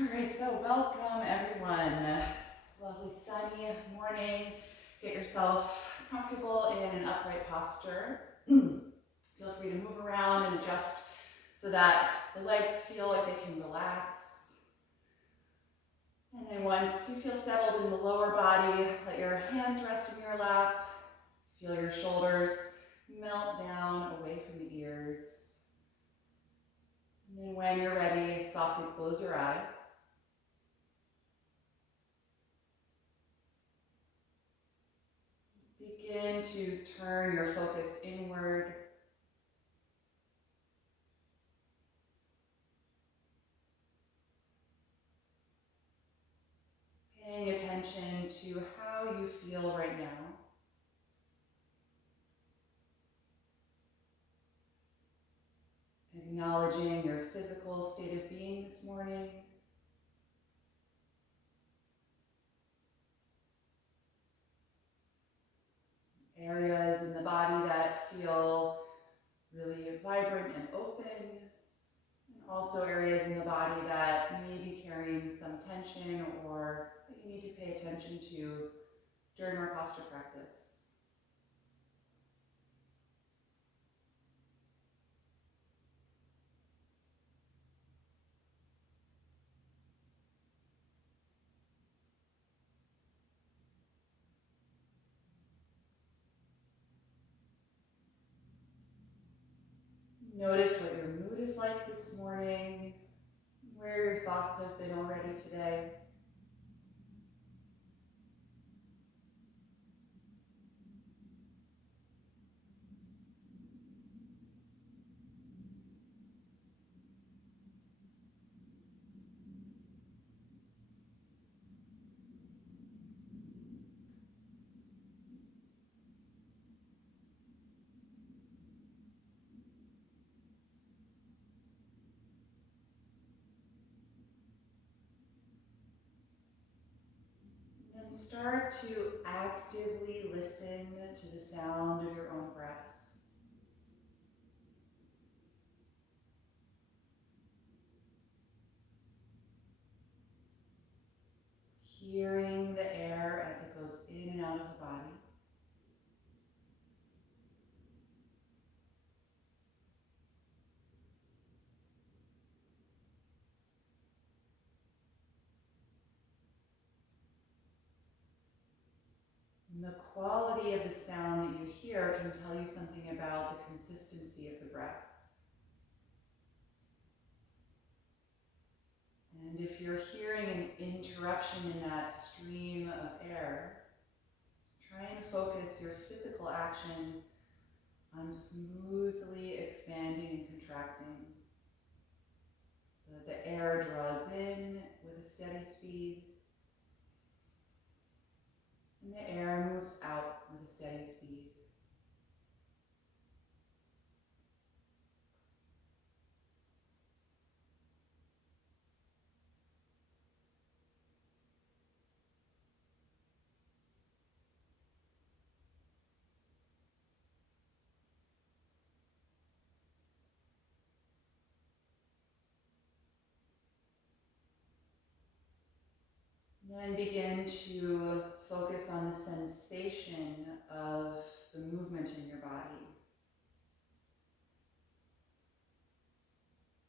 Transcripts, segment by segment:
All right, so welcome everyone. Lovely sunny morning. Get yourself comfortable in an upright posture. Feel free to move around and adjust so that the legs feel like they can relax. And then once you feel settled in the lower body, let your hands rest in your lap. Feel your shoulders melt down away from the ears. And then when you're ready, softly close your eyes. Begin to turn your focus inward. Paying attention to how you feel right now. Acknowledging your physical state of being this morning. Areas in the body that feel really vibrant and open. And also areas in the body that may be carrying some tension or that you need to pay attention to during our posture practice. Notice what your mood is like this morning, where your thoughts have been already today. And start to actively listen to the sound of your own breath. Hearing the air as it goes in and out of the body. And the quality of the sound that you hear can tell you something about the consistency of the breath. And if you're hearing an interruption in that stream of air, try and focus your physical action on smoothly expanding and contracting so that the air draws in with a steady speed and the air moves out with a steady speed. Then begin to focus on the sensation of the movement in your body.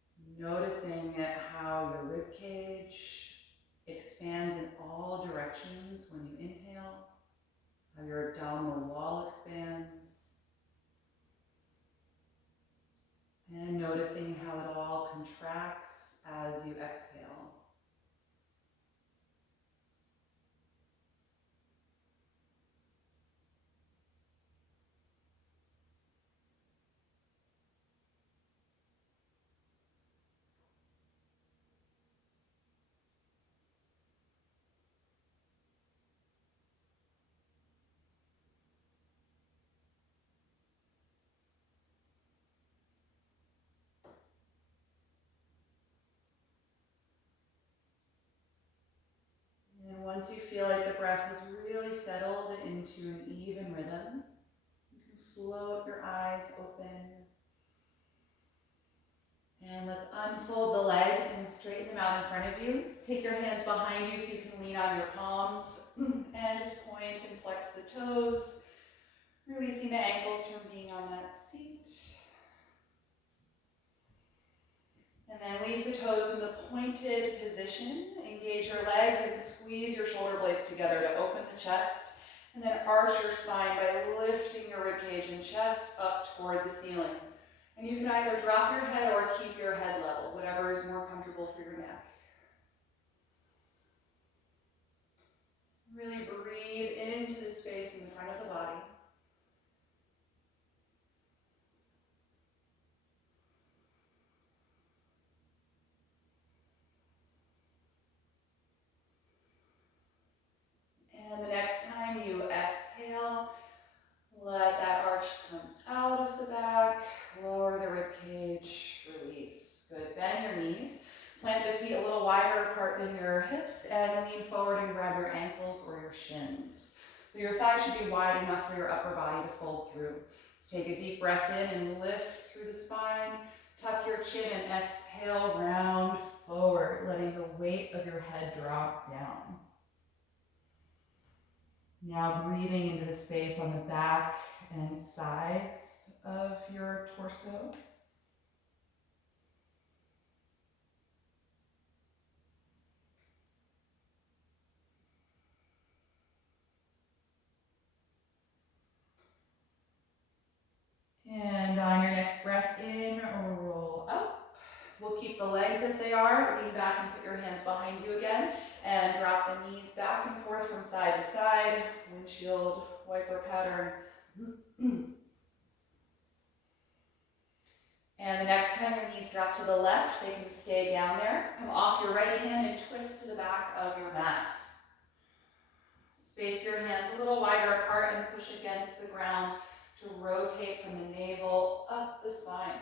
So noticing how your ribcage expands in all directions when you inhale, how your abdominal wall expands, and noticing how it all contracts as you exhale. And once you feel like the breath is really settled into an even rhythm, you can float your eyes open And let's unfold the legs and straighten them out in front of you. Take your hands behind you so you can lean on your palms and just point and flex the toes, releasing the ankles from being on that seat. And then leave the toes in the pointed position. Engage your legs and squeeze your shoulder blades together to open the chest. And then arch your spine by lifting your ribcage and chest up toward the ceiling. And you can either drop your head or keep your head level, whatever is more comfortable for your neck. Really breathe into the space in the front of the body. And the next time you exhale, let that arch come out of the back, lower the ribcage, release. Good, bend your knees. Plant the feet a little wider apart than your hips and lean forward and grab your ankles or your shins. So your thighs should be wide enough for your upper body to fold through. Let's take a deep breath in and lift through the spine. Tuck your chin and exhale, round forward, letting the weight of your head drop down. Now breathing into the space on the back and sides of your torso. And on your next breath in, roll up. We'll keep the legs as they are. Lean back and put your hands behind you again. And drop the knees back and forth from side to side. Windshield wiper pattern. And the next time your knees drop to the left, they can stay down there. Come off your right hand and twist to the back of your mat. Space your hands a little wider apart and push against the ground to rotate from the navel up the spine.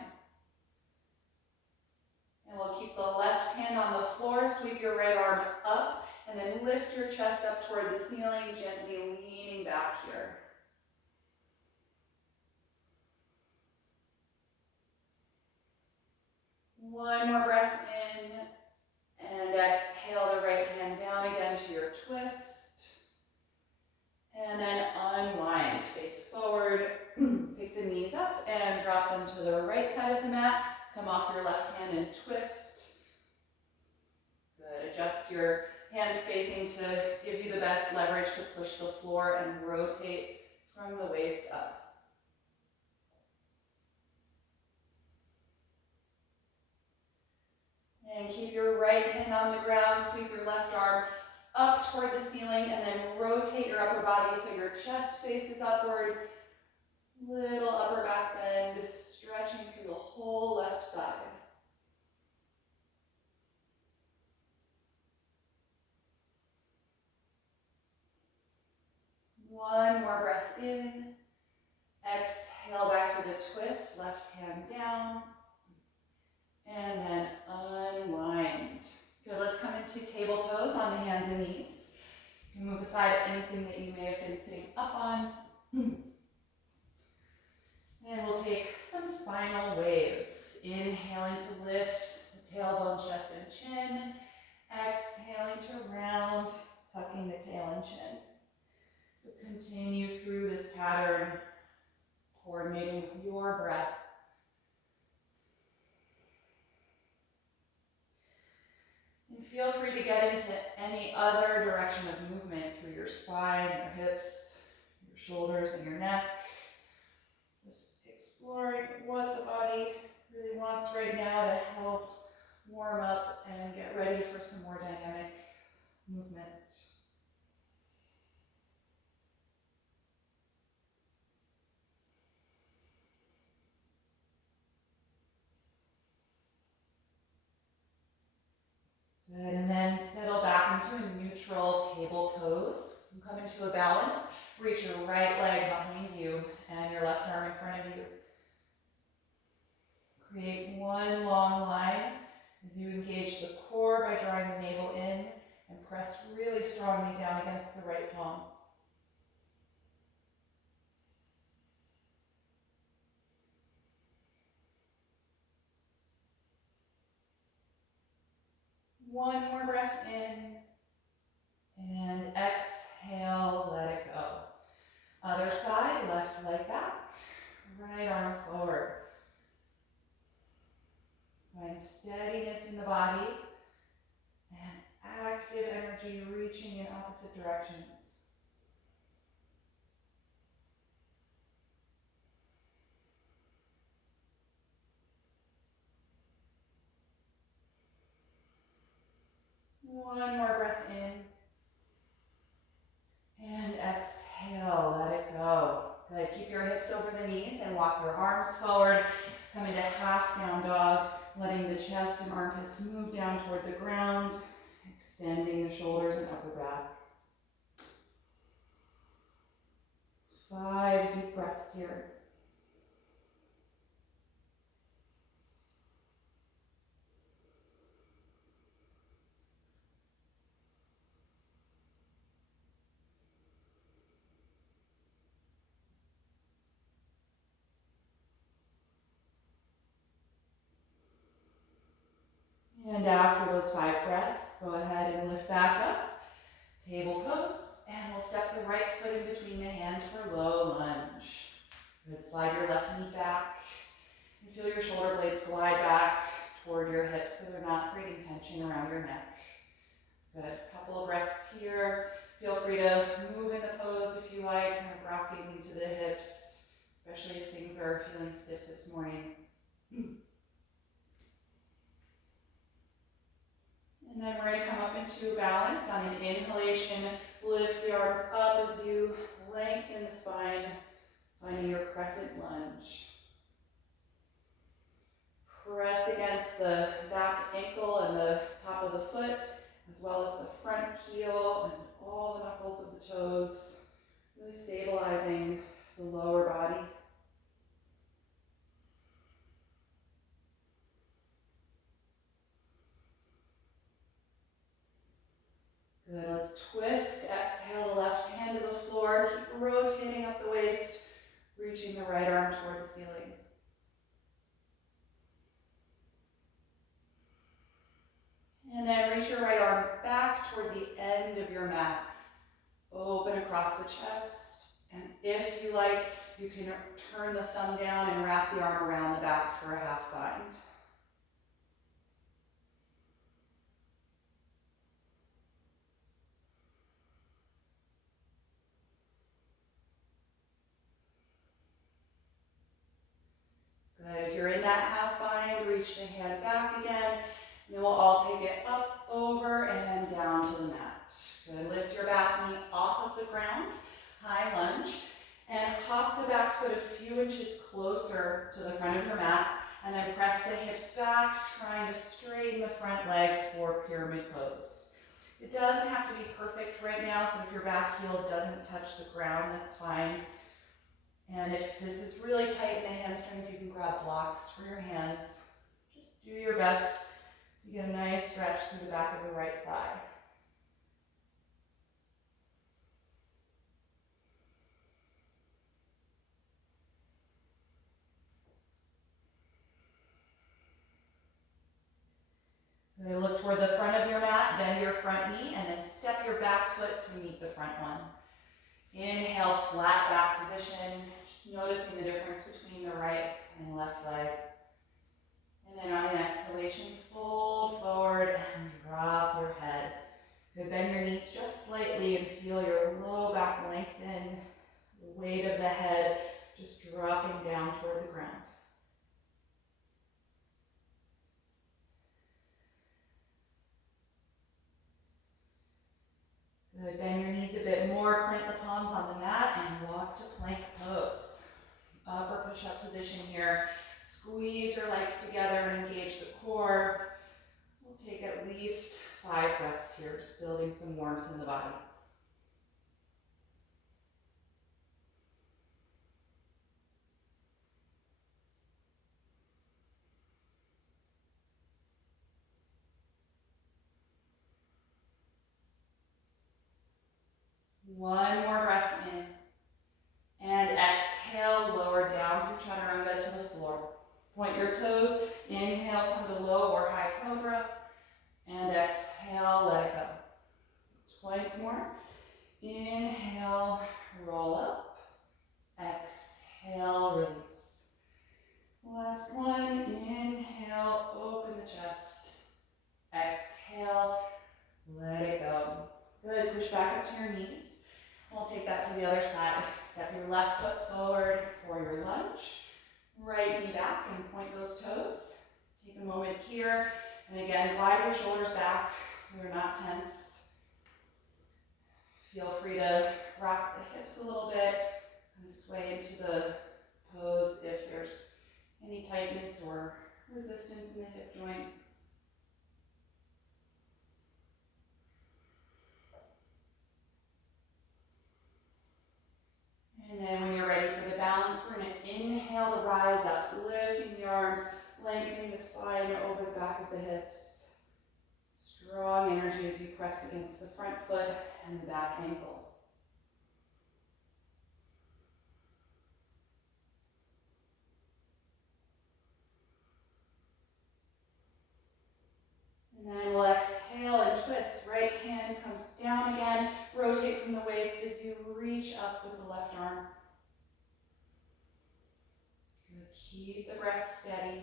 And we'll keep the left hand on the floor, sweep your right arm up, and then lift your chest up toward the ceiling, gently leaning back here. One more breath in, and exhale the right hand down again to your twist. And then unwind, face forward, pick the knees up and drop them to the right side of the mat. Come off your left hand and twist. Good, adjust your hand spacing to give you the best leverage to push the floor and rotate from the waist up. And keep your right hand on the ground, sweep your left arm up toward the ceiling, and then rotate your upper body so your chest faces upward. Little upper back bend, stretching through the whole left side. One more breath in. Exhale back to the twist, left hand down. And then unwind. Good, let's come into table pose on the hands and knees. You can move aside anything that you may have been sitting up on. And we'll take some spinal waves. Inhaling to lift the tailbone, chest, and chin. Exhaling to round, tucking the tail and chin. So continue through this pattern, coordinating with your breath. And feel free to get into any other direction of movement through your spine, your hips, your shoulders, and your neck. Just exploring what the body really wants right now to help warm up and get ready for some more dynamic movement. Good, and then settle back into a neutral table pose. Come into a balance. Reach your right leg behind you and your left arm in front of you. Create one long line as you engage the core by drawing the navel in and press really strongly down against the right palm. One more breath in. And exhale, let it go. Other side, left leg back, right arm forward. Find steadiness in the body and active energy reaching in opposite directions. One more breath in. And exhale, let it go. Good, keep your hips over the knees and walk your arms forward. Come into half down dog, letting the chest and armpits move down toward the ground, extending the shoulders and upper back. 5 deep breaths here. And after those 5 breaths, go ahead and lift back up, table pose, and we'll step the right foot in between the hands for low lunge. Good, slide your left knee back, and feel your shoulder blades glide back toward your hips so they're not creating tension around your neck. Good, couple of breaths here. Feel free to move in the pose if you like, kind of rocking into the hips, especially if things are feeling stiff this morning. And then we're going to come up into balance. On an inhalation, lift the arms up as you lengthen the spine, finding your crescent lunge. Press against the back ankle and the top of the foot, as well as the front heel and all the knuckles of the toes, really stabilizing the lower body. Good, let's twist, exhale the left hand to the floor, keep rotating up the waist, reaching the right arm toward the ceiling. And then reach your right arm back toward the end of your mat. Open across the chest, and if you like, you can turn the thumb down and wrap the arm around the back for a half bind. Good, if you're in that half bind, reach the hand back again, and then we'll all take it up, over, and down to the mat. Good, lift your back knee off of the ground, high lunge, and hop the back foot a few inches closer to the front of your mat, and then press the hips back, trying to straighten the front leg for pyramid pose. It doesn't have to be perfect right now, so if your back heel doesn't touch the ground, that's fine. And if this is really tight in the hamstrings, you can grab blocks for your hands. Just do your best to get a nice stretch through the back of the right thigh. Then look toward the front of your mat, bend your front knee, and then step your back foot to meet the front one. Inhale, flat back position, just noticing the difference between the right and left leg. And then on an exhalation, fold forward and drop your head. Good, bend your knees just slightly and feel your low back lengthen, the weight of the head just dropping down toward the ground. Good, bend your knees a bit more, plant the palms on the mat, and walk to plank pose. Upper push-up position here. Squeeze your legs together and engage the core. We'll take at least 5 breaths here, just building some warmth in the body. One more breath in. And exhale, lower down through chaturanga to the floor. Point your toes. Inhale, come to low or high cobra. And exhale, let it go. Twice more. Inhale, roll up. Exhale, release. Last one. Inhale, open the chest. Exhale, let it go. Good. Push back up to your knees. We'll take that for the other side. Step your left foot forward for your lunge. Right knee back and point those toes. Take a moment here. And again, glide your shoulders back so they're not tense. Feel free to rock the hips a little bit and sway into the pose if there's any tightness or resistance in the hip joint. And then when you're ready for the balance, we're going to inhale to rise up, lifting the arms, lengthening the spine over the back of the hips. Strong energy as you press against the front foot and the back ankle. And then we'll exhale and twist. Right hand comes down again. Rotate from the waist as you reach up with the left arm. Good. Keep the breath steady.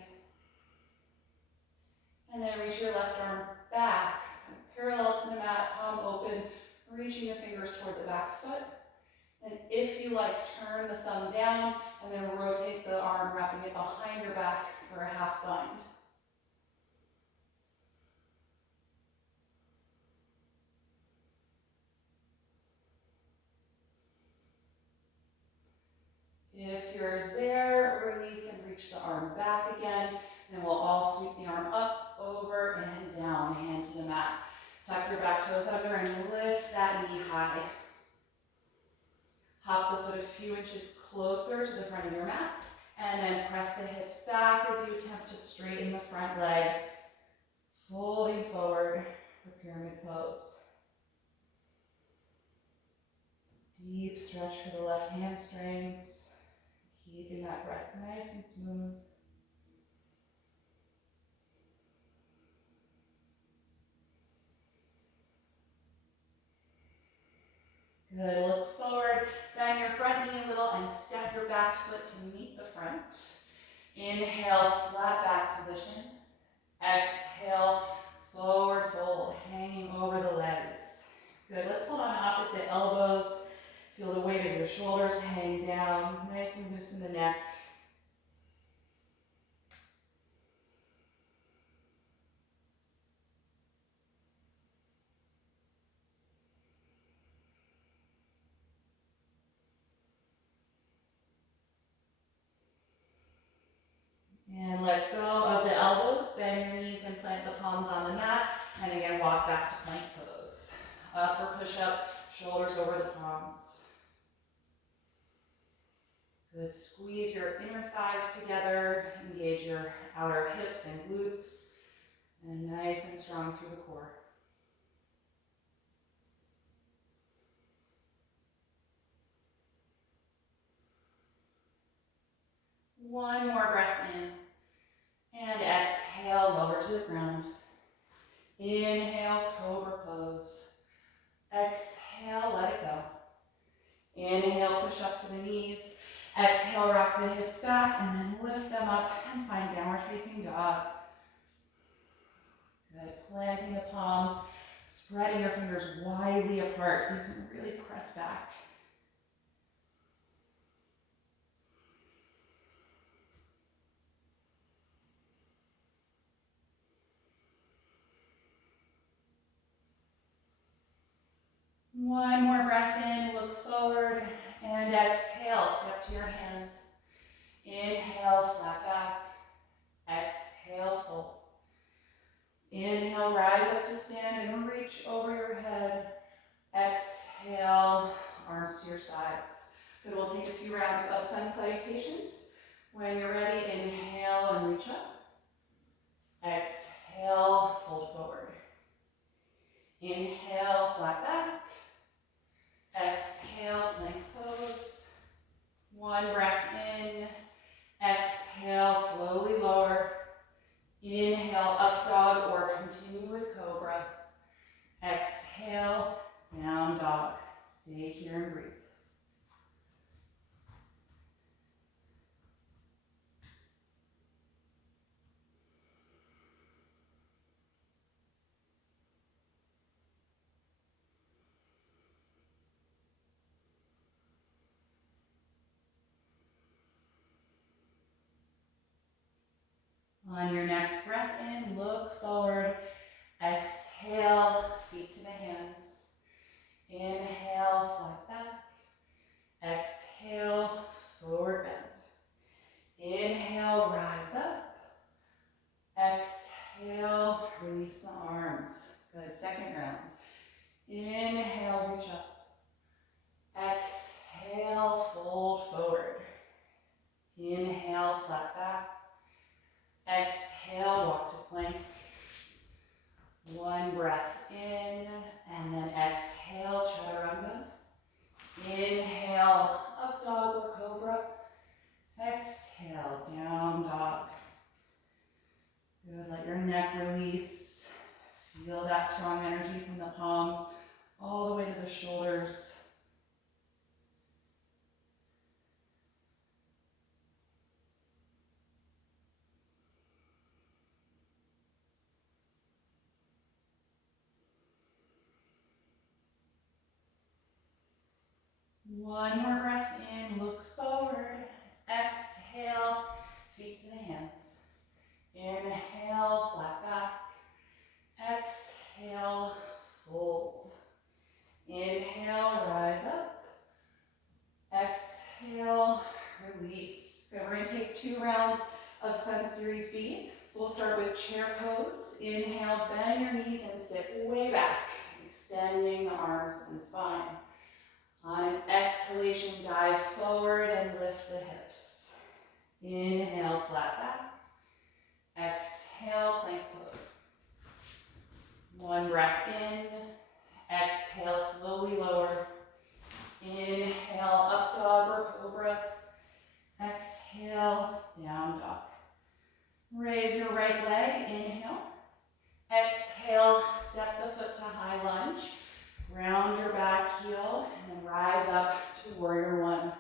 And then reach your left arm back, parallel to the mat, palm open, reaching the fingers toward the back foot. And if you like, turn the thumb down and then rotate the arm, wrapping it behind your back for a half bind. If you're there, release and reach the arm back again. Then we'll all sweep the arm up, over, and down, hand to the mat. Tuck your back toes under and lift that knee high. Hop the foot a few inches closer to the front of your mat, and then press the hips back as you attempt to straighten the front leg, folding forward for pyramid pose. Deep stretch for the left hamstrings, keeping that breath nice and smooth. Good, look forward, bend your front knee a little and step your back foot to meet the front. Inhale, flat back position. Exhale, forward fold, hanging over the legs. Good, let's hold on to opposite elbows. Feel the weight of your shoulders hang down, nice and loose in the neck. And let go of the elbows, bend your knees and plant the palms on the mat. And again, walk back to plank pose. Upper push up, shoulders over the palms. Good, squeeze your inner thighs together, engage your outer hips and glutes, and nice and strong through the core. One more breath in. And exhale, lower to the ground. Inhale, cobra pose. Exhale, let it go. Inhale, push up to the knees. Exhale, rock the hips back and then lift them up and find downward facing dog. Good, planting the palms, spreading your fingers widely apart so you can really press back. One more breath in, look forward, and exhale, step to your hands. Inhale, flat back. Exhale, fold. Inhale, rise up to stand and reach over your head. Exhale, arms to your sides. Good, we'll take a few rounds of sun salutations. When you're ready, inhale and reach up. Exhale, fold forward. Inhale, flat back. Exhale, plank pose. One breath in. Exhale, slowly lower. Inhale, up dog or continue with cobra. Stay here and breathe. On your next breath in, look forward. Exhale, feet to the hands. Inhale, flat back. Exhale, forward bend. Inhale, rise up. Exhale, release the arms. Good, second round. Inhale, reach up. Exhale, fold forward. Inhale, flat back. Exhale, walk to plank. One breath in, and then exhale, chaturanga. Inhale, up dog or cobra. Exhale, down dog. Good, let your neck release. Feel that strong energy from the palms all the way to the shoulders. One more breath in, look forward. Exhale, feet to the hands. Inhale, flat back. Exhale, fold. Inhale, rise up. Exhale, release. Good, we're going to take 2 rounds of Sun Series B. So we'll start with chair pose. Inhale, bend your knees and sit way back, extending the arms and spine. On an exhalation, dive forward and lift the hips. Inhale, flat back. Exhale, plank pose. One breath in. Exhale, slowly lower. Inhale, up dog or cobra. Exhale, down dog. Raise your right leg, inhale. Exhale, step the foot to high lunge. Round your back heel, and then rise up to warrior one.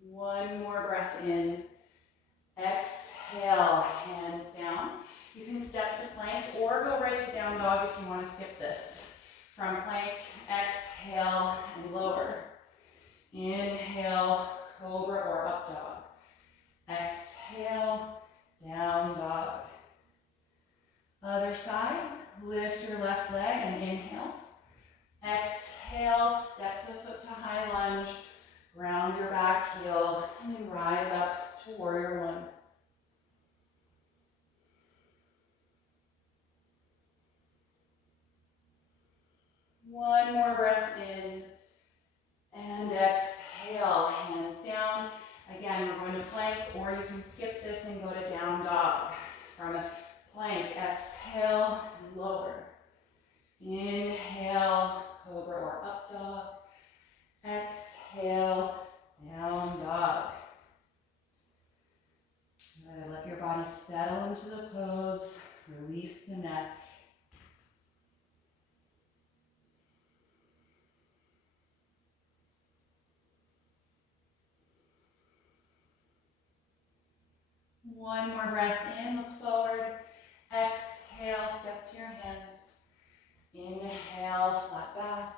One more breath in. Exhale, hands down. You can step to plank or go right to down dog if you want to skip this. From plank, exhale and lower. Inhale, cobra or up dog. Exhale, down dog. Other side, lift your left leg and inhale. Exhale, step the foot to high lunge. Round your back heel and then rise up to warrior one. One more breath in and exhale, hands down. Again, we're going to plank or you can skip this and go to down dog. From a plank, exhale, lower. Inhale, cobra or up dog. Exhale, down dog. Good. Let your body settle into the pose. Release the neck. One more breath in, look forward. Exhale, step to your hands. Inhale, flat back.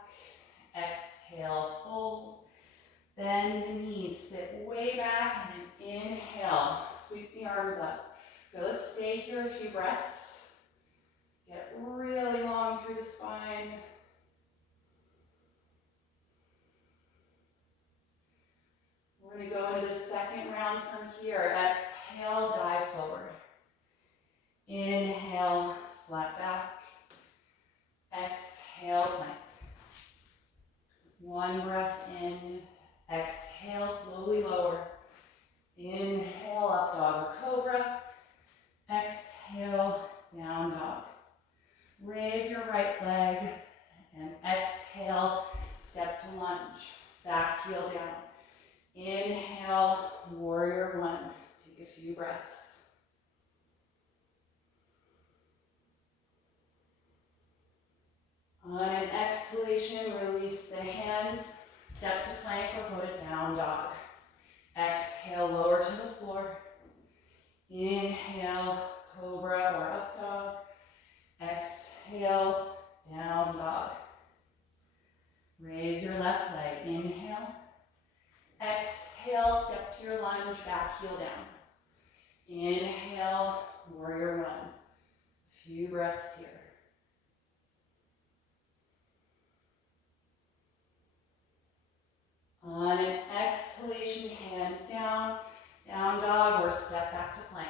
Exhale, fold. Bend the knees, sit way back, and then inhale. Sweep the arms up. Good, let's stay here a few breaths. Get really long through the spine. We're going to go into the second round from here. Exhale, dive forward. Inhale, flat back. Exhale, plank. One breath in. Exhale, slowly lower. Inhale, up dog or cobra. Exhale, down dog. Raise your right leg and exhale, step to lunge. Back heel down. Inhale, warrior one. Take a few breaths. On an exhalation, release the hands, step to plank or go to down dog. Exhale, lower to the floor. Inhale, cobra or up dog. Exhale, down dog. Raise your left leg. Inhale. Exhale, step to your lunge, back heel down. Inhale, warrior one. Few breaths here. On an exhalation, hands down, down dog, or step back to plank.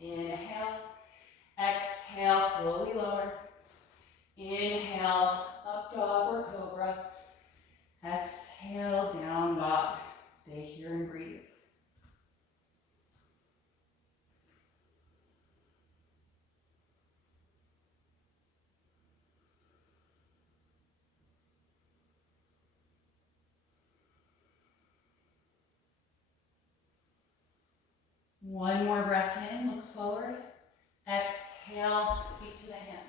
Inhale, exhale, slowly lower. Inhale, up dog or cobra. Exhale, down dog. Stay here and breathe. One more breath in, look forward. Exhale, feet to the hands.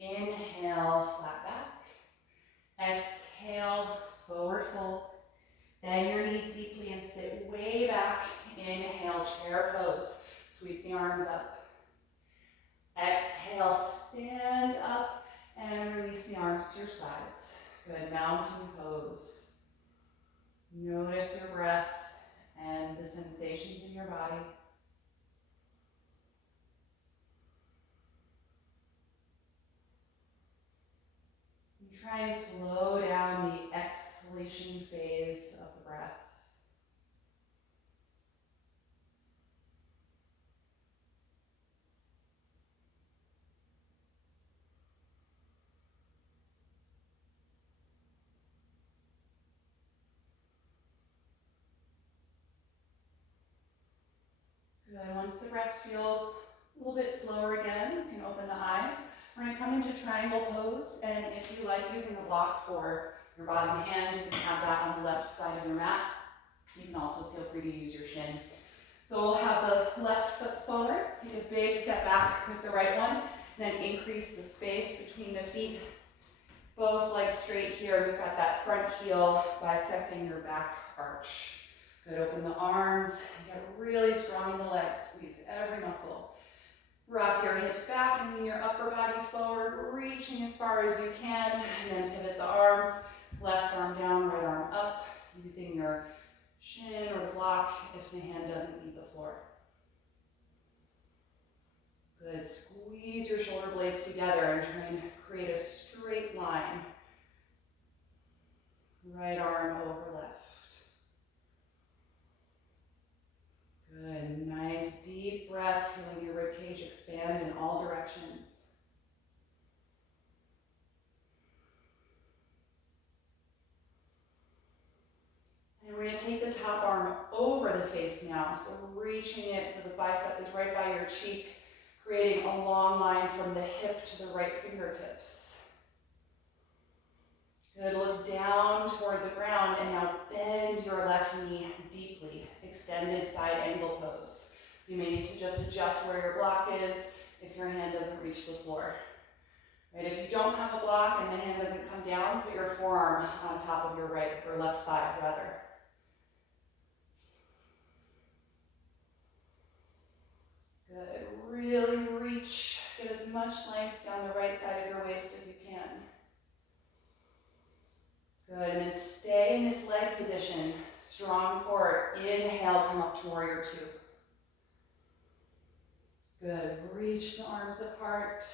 Inhale, flat back. Exhale, forward fold. Bend your knees deeply and sit way back. Inhale, chair pose. Sweep the arms up. Exhale, stand up and release the arms to your sides. Good, mountain pose. Notice your breath and the sensations in your body. And try and slow down the exhalation phase of the breath. Good. Once the breath feels a little bit slower again, you can open the eyes. We're going to come into triangle pose, and if you like using a block for your bottom hand, you can have that on the left side of your mat. You can also feel free to use your shin. So we'll have the left foot forward, take a big step back with the right one, then increase the space between the feet. Both legs straight here. We've got that front heel bisecting your back arch. Good, open the arms, get really strong in the legs, squeeze every muscle. Rock your hips back and lean your upper body forward, reaching as far as you can, and then pivot the arms, left arm down, right arm up, using your shin or the block if the hand doesn't meet the floor. Good, squeeze your shoulder blades together and try and create a straight line. Right arm over left. Good, nice deep breath, feeling your ribcage expand in all directions. And we're going to take the top arm over the face now, so reaching it so the bicep is right by your cheek, creating a long line from the hip to the right fingertips. Good, look down toward the ground and now bend your left knee deeply. Extended side angle pose. So you may need to just adjust where your block is if your hand doesn't reach the floor. Right, if you don't have a block and the hand doesn't come down, put your forearm on top of your right or left thigh rather. Good, really reach, get as much length down the right side of your waist as you can. Good, and then stay in this leg position, strong core. Inhale, come up to warrior two. Good, reach the arms apart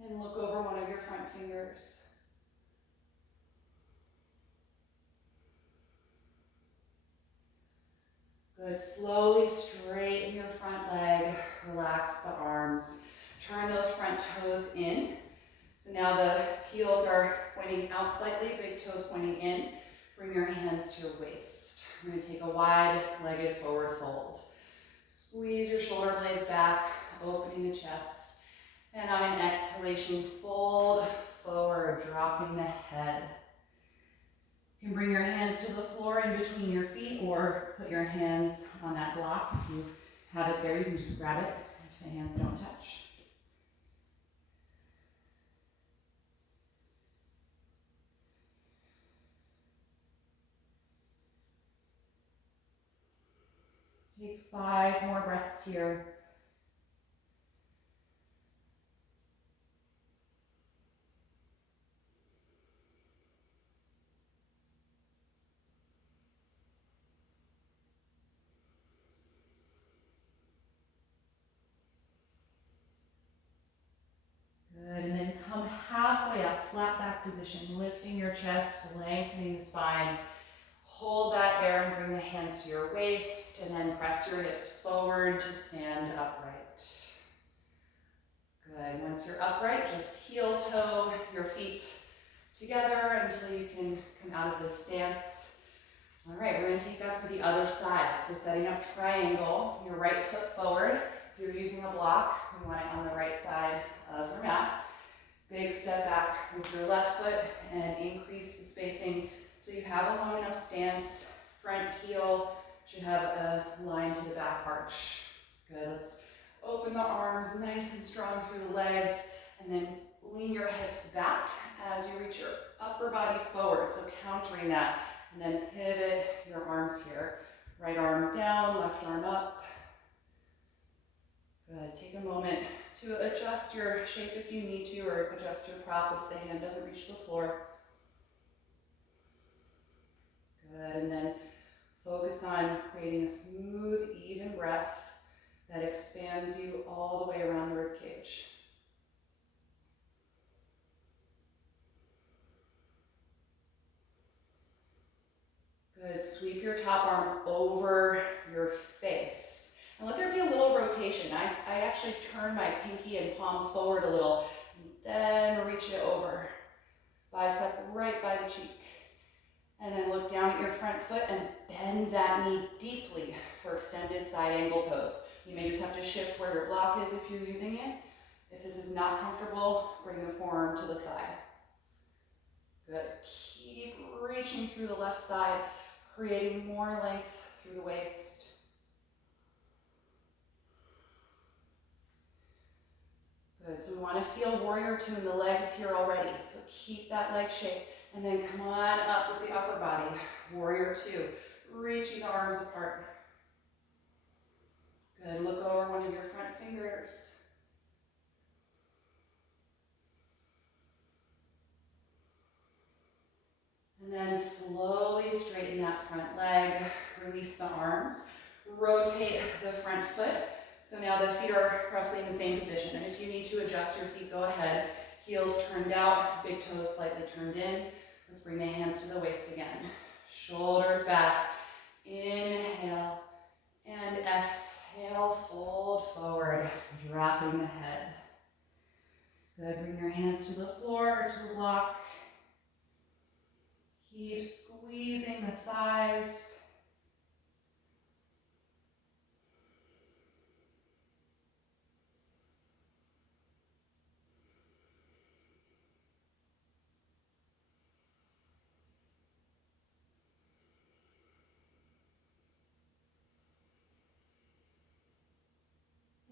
and look over one of your front fingers. Good, slowly straighten your front leg, relax the arms. Turn those front toes in. So now the heels are pointing out slightly, big toes pointing in. Bring your hands to your waist. We're going to take a wide-legged forward fold. Squeeze your shoulder blades back, opening the chest. And on an exhalation, fold forward, dropping the head. You can bring your hands to the floor in between your feet or put your hands on that block. If you have it there, you can just grab it if the hands don't touch. Take 5 more breaths here. Good, and then come halfway up, flat back position, lifting your chest, lengthening the spine. Hold that there and bring the hands to your waist, and then press your hips forward to stand upright. Good, once you're upright, just heel toe your feet together until you can come out of this stance. All right, we're gonna take that for the other side. So setting up triangle, your right foot forward. If you're using a block, we want it on the right side of your mat. Big step back with your left foot and increase the spacing so you have a long enough stance. Front heel should have a line to the back arch. Good, let's open the arms nice and strong through the legs, and then lean your hips back as you reach your upper body forward. So countering that, and then pivot your arms here. Right arm down, left arm up. Good, take a moment to adjust your shape if you need to, or adjust your prop if the hand doesn't reach the floor. Good, and then focus on creating a smooth, even breath that expands you all the way around the ribcage. Good, sweep your top arm over your face. And let there be a little rotation. I actually turn my pinky and palm forward a little, then reach it over. Bicep right by the cheek. And then look down at your front foot and bend that knee deeply for extended side angle pose. You may just have to shift where your block is if you're using it. If this is not comfortable, bring the forearm to the thigh. Good. Keep reaching through the left side, creating more length through the waist. Good. So we want to feel warrior two in the legs here already. So keep that leg shape. And then come on up with the upper body. Warrior two. Reaching the arms apart. Good. Look over one of your front fingers. And then slowly straighten that front leg. Release the arms. Rotate the front foot. So now the feet are roughly in the same position. And if you need to adjust your feet, go ahead. Heels turned out, big toes slightly turned in. Let's bring the hands to the waist again. Shoulders back. Inhale and exhale, fold forward, dropping the head. Good, bring your hands to the floor or to the block. Keep squeezing the thighs.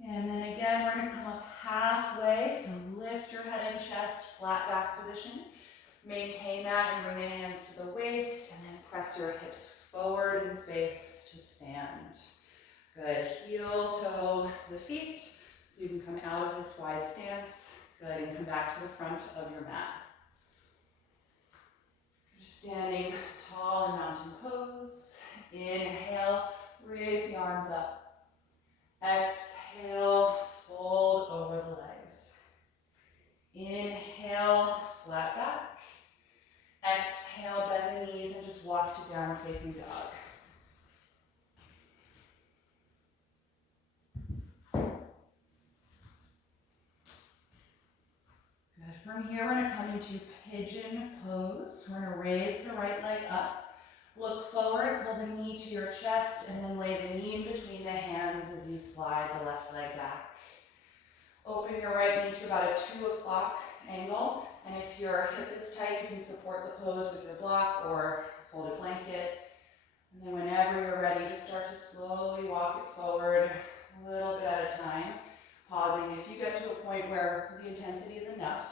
And then again, we're going to come up halfway. So lift your head and chest, flat back position. Maintain that and bring the hands to the waist, and then press your hips forward in space to stand. Good, heel toe the feet, so you can come out of this wide stance. Good, and come back to the front of your mat. So just standing tall in mountain pose. Inhale, raise the arms up. Exhale, fold over the legs. Inhale, flat back. Exhale, bend the knees and just walk to downward facing dog. Good. From here, we're going to come into pigeon pose. We're going to raise the right leg up. Look forward, pull the knee to your chest, and then lay the knee in between the hands as you slide the left leg back. Open your right knee to about a 2 o'clock angle, and if your hip is tight, you can support the pose with your block or a folded blanket. And then whenever you're ready, just start to slowly walk it forward, a little bit at a time, pausing if you get to a point where the intensity is enough.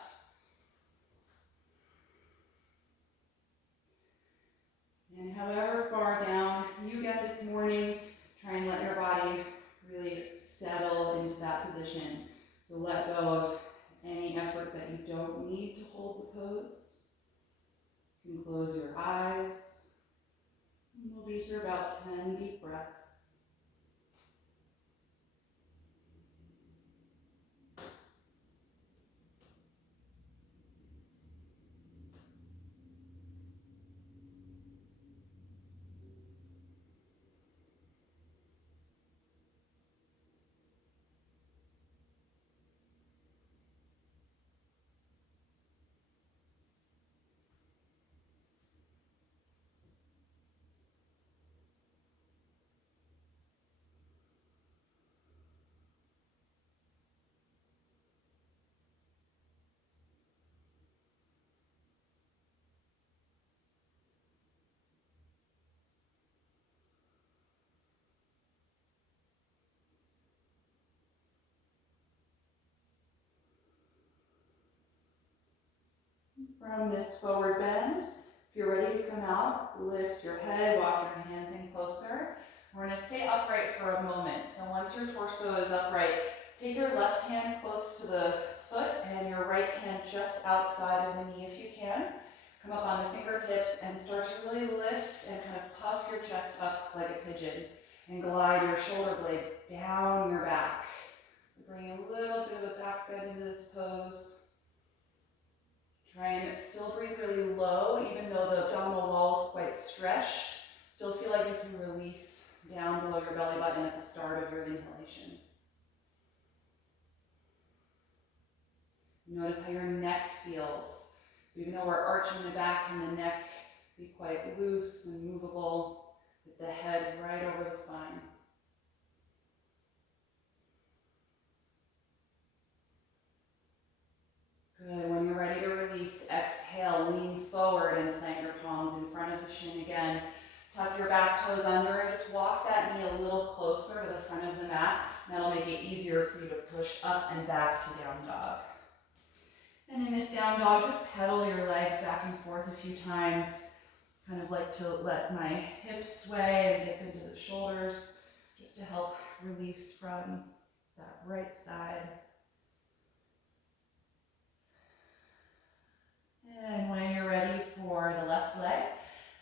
And however far down you get this morning, try and let your body position. So let go of any effort that you don't need to hold the pose. You can close your eyes. We'll be here about 10 deep breaths. From this forward bend, if you're ready to come out, lift your head, walk your hands in closer. We're going to stay upright for a moment. So once your torso is upright, take your left hand close to the foot and your right hand just outside of the knee if you can. Come up on the fingertips and start to really lift and kind of puff your chest up like a pigeon and glide your shoulder blades down your back. So bring a little bit of a back bend into this pose. Try and still breathe really low, even though the abdominal wall is quite stretched. Still feel like you can release down below your belly button at the start of your inhalation. Notice how your neck feels. So even though we're arching the back, and the neck be quite loose and movable, with the head right over the spine. Good. When you're ready to release, exhale, lean forward and plant your palms in front of the shin again. Tuck your back toes under and just walk that knee a little closer to the front of the mat. That'll make it easier for you to push up and back to down dog. And in this down dog, just pedal your legs back and forth a few times. Kind of like to let my hips sway and dip into the shoulders, just to help release from that right side. And when you're ready for the left leg,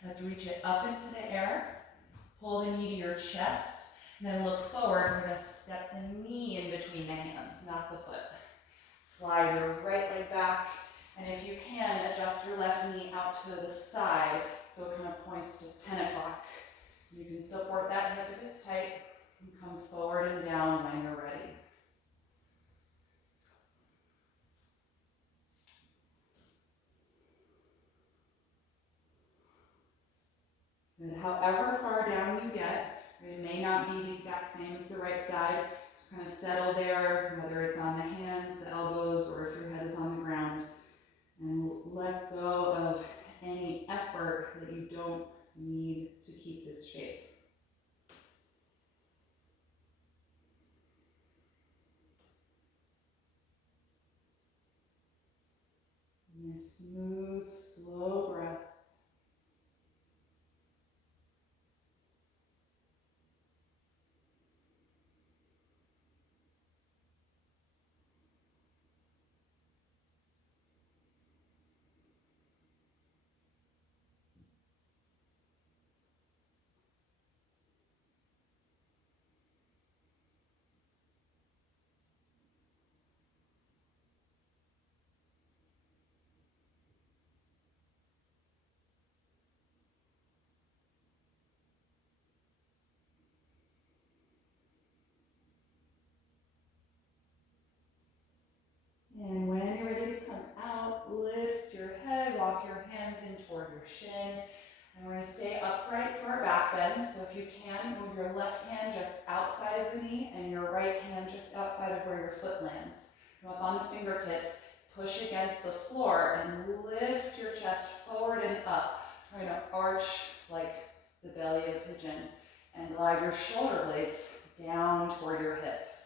let's reach it up into the air. Pull the knee to your chest, and then look forward. We're going to step the knee in between the hands, not the foot. Slide your right leg back, and if you can, adjust your left knee out to the side so it kind of points to 10 o'clock. You can support that hip if it's tight, and come forward and down when you're ready. And however far down you get, it may not be the exact same as the right side. Just kind of settle there, whether it's on the hands, the elbows, or if your head is on the ground. And let go of any effort that you don't need to keep this shape. And a smooth, slow breath. And when you're ready to come out, lift your head, walk your hands in toward your shin. And we're going to stay upright for our back bend. So if you can, move your left hand just outside of the knee and your right hand just outside of where your foot lands. Come up on the fingertips, push against the floor, and lift your chest forward and up, trying to arch like the belly of a pigeon. And glide your shoulder blades down toward your hips.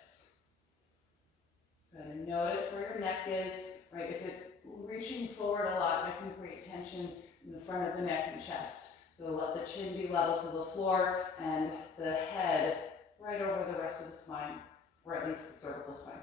Good, and notice where your neck is, right? If it's reaching forward a lot, that can create tension in the front of the neck and chest. So let the chin be level to the floor and the head right over the rest of the spine. or at least the cervical spine.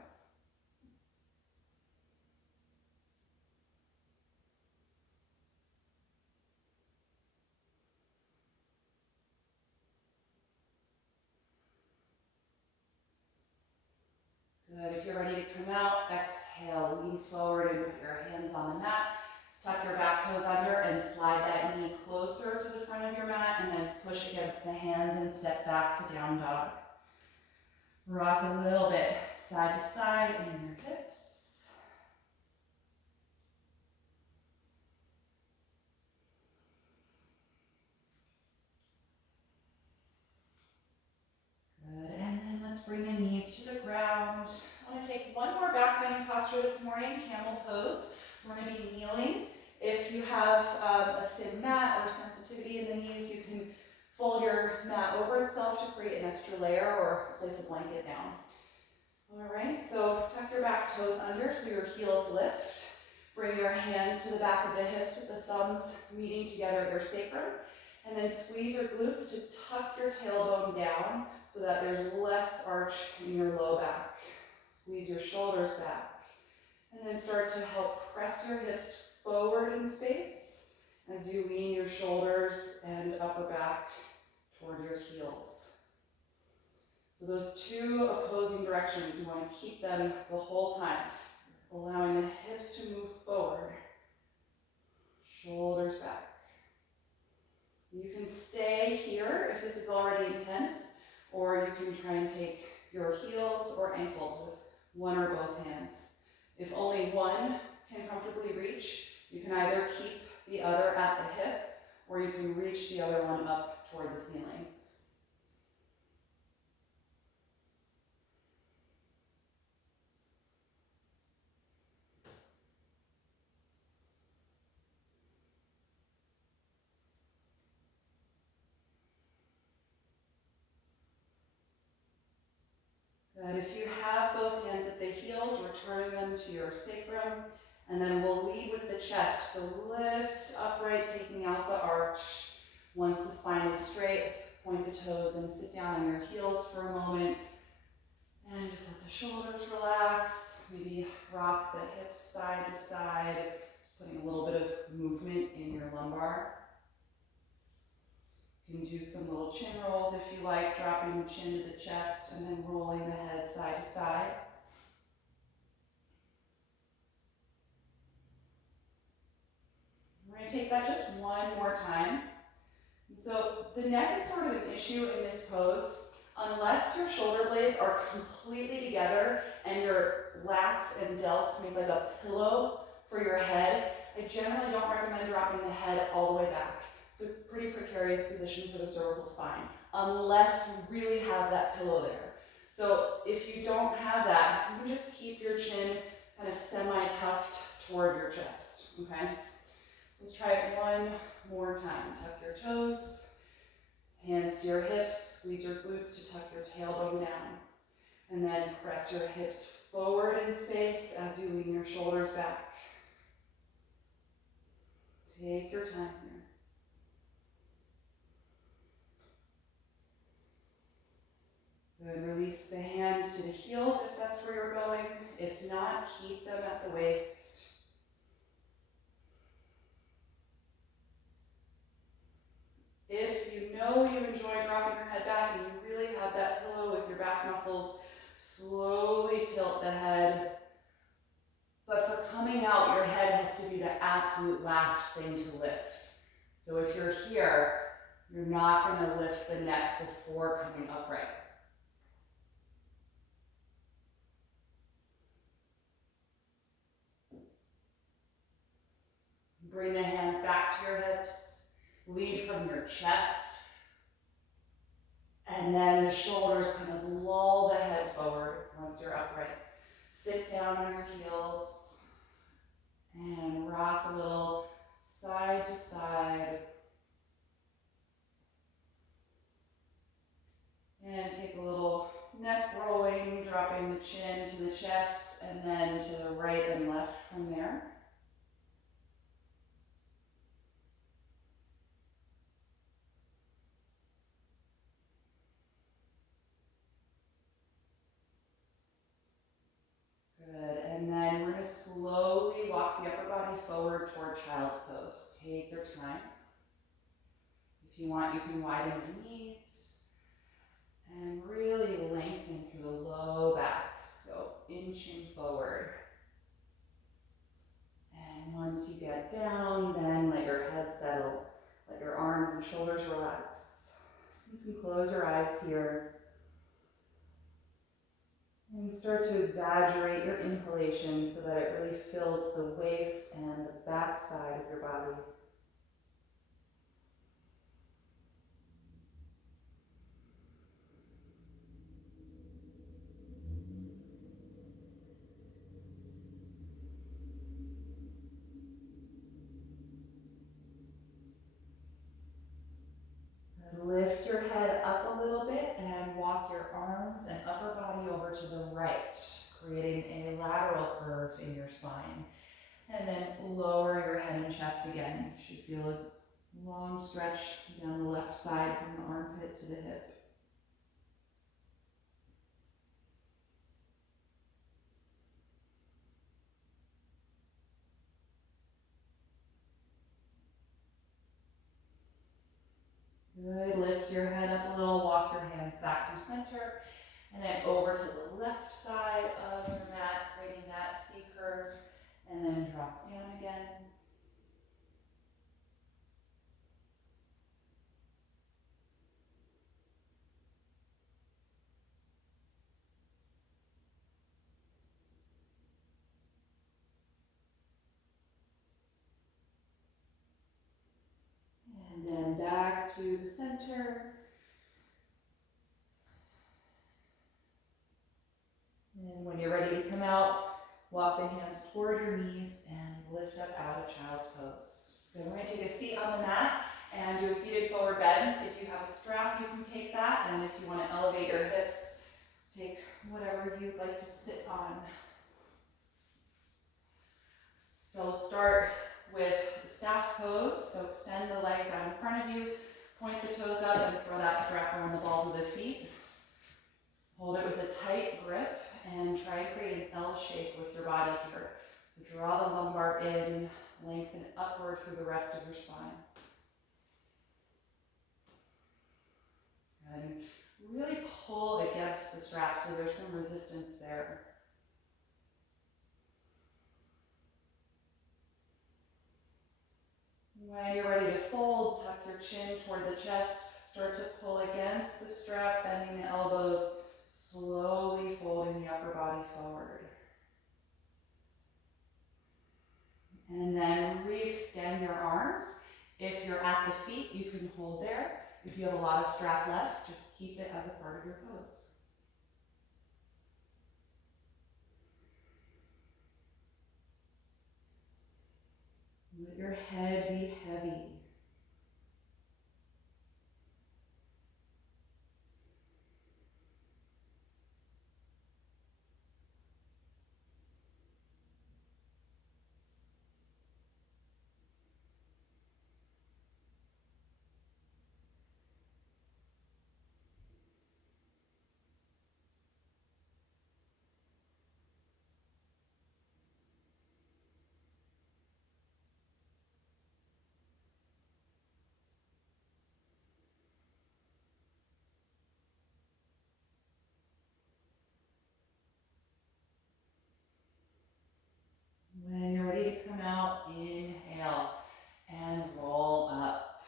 Good. If you're ready to come out, exhale, lean forward and put your hands on the mat. Tuck your back toes under and slide that knee closer to the front of your mat, and then push against the hands and step back to down dog. Rock a little bit side to side in your hips. Good, and then let's bring the knees to the ground. I want to take one more back bending posture this morning, camel pose. So we're going to be kneeling. If you have a thin mat or sensitivity in the knees, you can fold your mat over itself to create an extra layer or place a blanket down. All right, so tuck your back toes under so your heels lift. Bring your hands to the back of the hips with the thumbs meeting together at your sacrum. And then squeeze your glutes to tuck your tailbone down so that there's less arch in your low back. Squeeze your shoulders back. And then start to help press your hips forward in space as you lean your shoulders and upper back toward your heels. So those two opposing directions, you want to keep them the whole time, allowing the hips to move forward, shoulders back. You can stay here if this is already intense, or you can try and take your heels or ankles with one or both hands. If only one can comfortably reach, you can either keep the other at the hip, or you can reach the other one up toward the ceiling. Good. If you have both hands at the heels, return them to your sacrum, and then we'll lead with the chest. So lift upright, taking out the arch. Once the spine is straight, point the toes and sit down on your heels for a moment. And just let the shoulders relax. Maybe rock the hips side to side, just putting a little bit of movement in your lumbar. You can do some little chin rolls if you like, dropping the chin to the chest and then rolling the head side to side. We're going to take that just one more time. So the neck is sort of an issue in this pose. Unless your shoulder blades are completely together and your lats and delts make like a pillow for your head, I generally don't recommend dropping the head all the way back. It's a pretty precarious position for the cervical spine, unless you really have that pillow there. So if you don't have that, you can just keep your chin kind of semi-tucked toward your chest, okay? Let's try it one more time. Tuck your toes, hands to your hips, squeeze your glutes to tuck your tailbone down. And then press your hips forward in space as you lean your shoulders back. Take your time here. Good, release the hands to the heels if that's where you're going. If not, keep them at the waist. If you know you enjoy dropping your head back and you really have that pillow with your back muscles, slowly tilt the head. But for coming out, your head has to be the absolute last thing to lift. So if you're here, you're not going to lift the neck before coming upright. Bring the hands back to your hips. Lead from your chest. And then the shoulders kind of lull the head forward once you're upright. Sit down on your heels and rock a little side to side. And take a little neck rolling, dropping the chin to the chest and then to the right and left from there. over toward child's pose. Take your time. If you want, you can widen the knees and really lengthen through the low back. So inching forward. And once you get down, then let your head settle. Let your arms and shoulders relax. You can close your eyes here. And start to exaggerate your inhalation so that it really fills the waist and the back side of your body. Lift your head up a little bit and walk your arms and upper body over to the right, creating a lateral curve in your spine. And then lower your head and chest again. You should feel a long stretch down the left side from the armpit to the hip. Good, lift your head up a little, walk your hands back through center, and then over to the left side of your mat, creating that C curve, and then drop down again. And then back to the center. And when you're ready to come out, walk the hands toward your knees and lift up out of child's pose. Then we're going to take a seat on the mat and do a seated forward bend. If you have a strap, you can take that. And if you want to elevate your hips, take whatever you'd like to sit on. So we'll start with the staff pose. So extend the legs out in front of you, point the toes up and throw that strap around the balls of the feet. Hold it with a tight grip and try and create an L shape with your body here. So draw the lumbar in, lengthen upward through the rest of your spine. And really pull against the strap so there's some resistance there. When you're ready to fold, tuck your chin toward the chest, start to pull against the strap, bending the elbows, slowly folding the upper body forward. And then re-extend your arms. If you're at the feet, you can hold there. If you have a lot of strap left, just keep it as a part of your pose. Let your head be heavy. When you're ready to come out, inhale and roll up.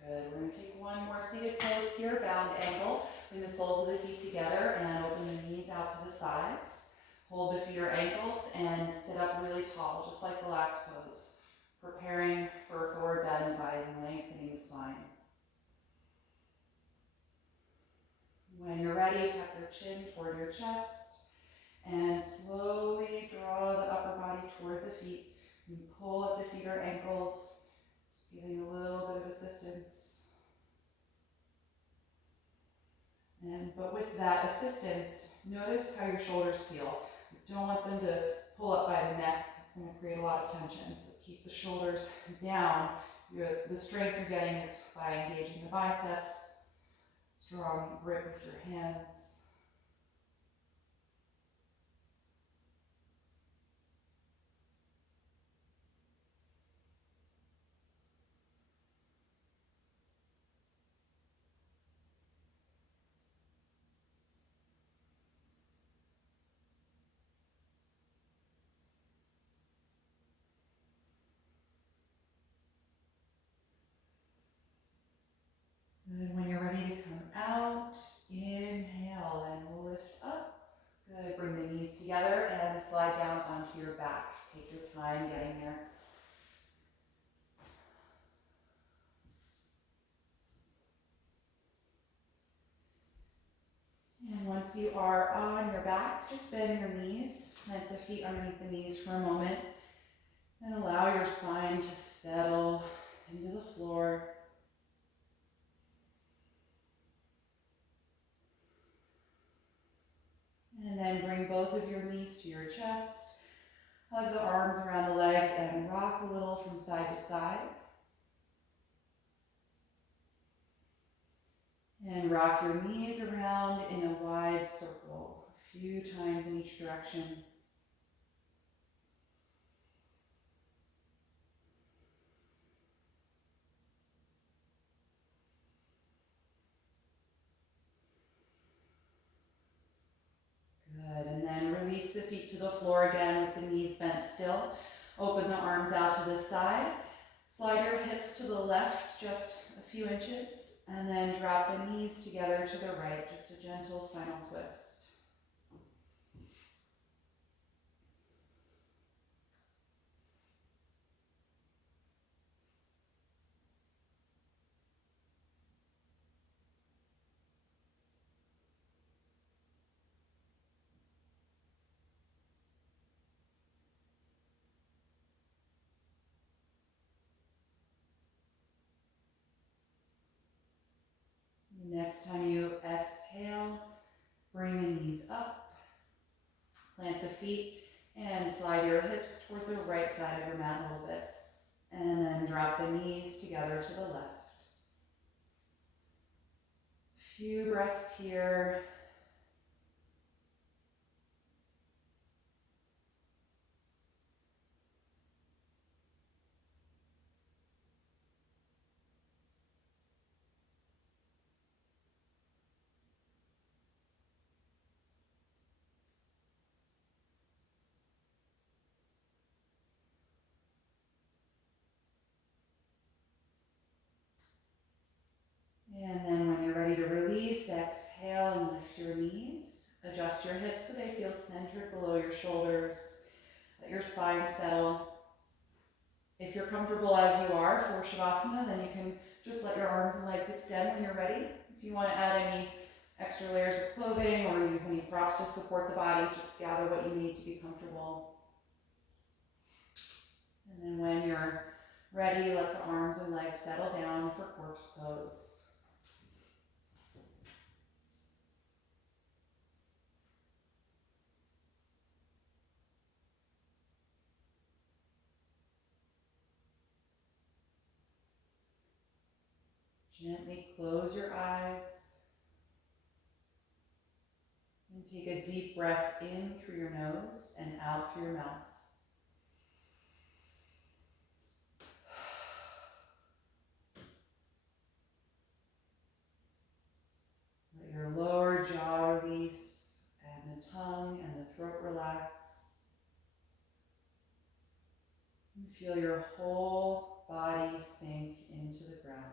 Good. We're going to take one more seated pose here, bound angle. Bring the soles of the feet together and open the knees out to the sides. Hold the feet or ankles and sit up really tall, just like the last pose. Preparing for a forward bend by lengthening the spine. When you're ready, tuck your chin toward your chest. And slowly draw the upper body toward the feet. And pull at the feet or ankles, just giving a little bit of assistance. But with that assistance, notice how your shoulders feel. You don't want them to pull up by the neck. It's going to create a lot of tension. So keep the shoulders down. The strength you're getting is by engaging the biceps. Strong grip with your hands. Good. When you're ready to come out, inhale and lift up. Good. Bring the knees together and slide down onto your back. Take your time getting there. And once you are on your back, just bend your knees, plant the feet underneath the knees for a moment, and allow your spine to settle into the floor. And then bring both of your knees to your chest, hug the arms around the legs, and rock a little from side to side. And rock your knees around in a wide circle, a few times in each direction. Good, and then release the feet to the floor again with the knees bent still. Open the arms out to the side. Slide your hips to the left just a few inches, and then drop the knees together to the right, just a gentle spinal twist. Next time you exhale, bring the knees up, plant the feet, and slide your hips toward the right side of your mat a little bit. And then drop the knees together to the left. Few breaths here. And then when you're ready to release, exhale and lift your knees. Adjust your hips so they feel centered below your shoulders. Let your spine settle. If you're comfortable as you are for Shavasana, then you can just let your arms and legs extend when you're ready. If you want to add any extra layers of clothing or use any props to support the body, just gather what you need to be comfortable. And then when you're ready, let the arms and legs settle down for corpse pose. Gently close your eyes and take a deep breath in through your nose and out through your mouth. Let your lower jaw release and the tongue and the throat relax. And feel your whole body sink into the ground.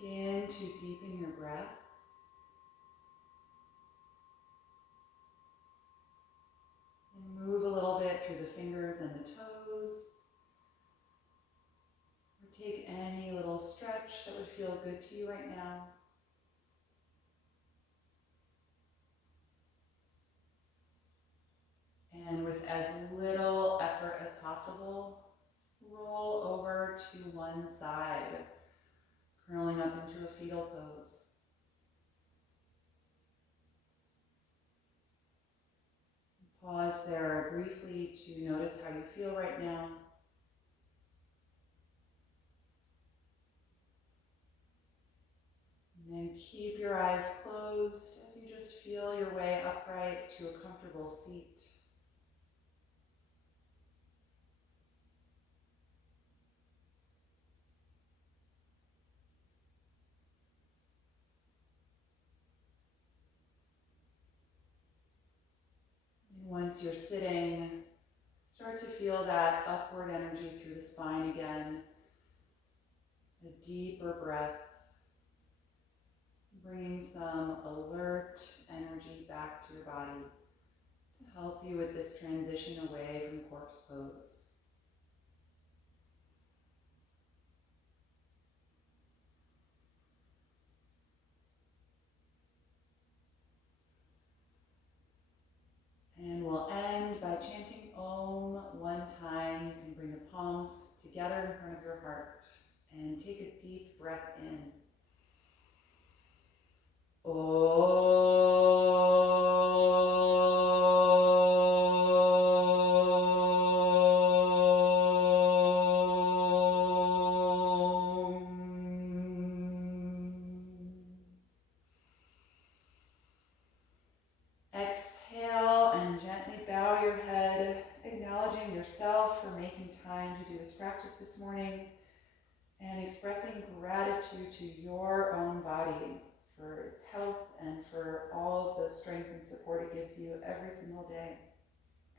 Begin to deepen your breath. And move a little bit through the fingers and the toes. Or take any little stretch that would feel good to you right now. And with as little effort as possible, roll over to one side, curling up into a fetal pose. Pause there briefly to notice how you feel right now. And then keep your eyes closed as you just feel your way upright to a comfortable seat. And once you're sitting, start to feel that upward energy through the spine again. A deeper breath, bringing some alert energy back to your body to help you with this transition away from corpse pose. And we'll end by chanting Om one time. You can bring the palms together in front of your heart and take a deep breath in. Exhale and gently bow your head, acknowledging yourself for making time to do this practice this morning and expressing gratitude to your own body for its health and for all of the strength and support it gives you every single day.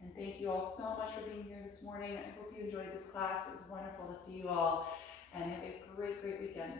And thank you all so much for being here this morning. I hope you enjoyed this class. It was wonderful to see you all, and have a great, great weekend.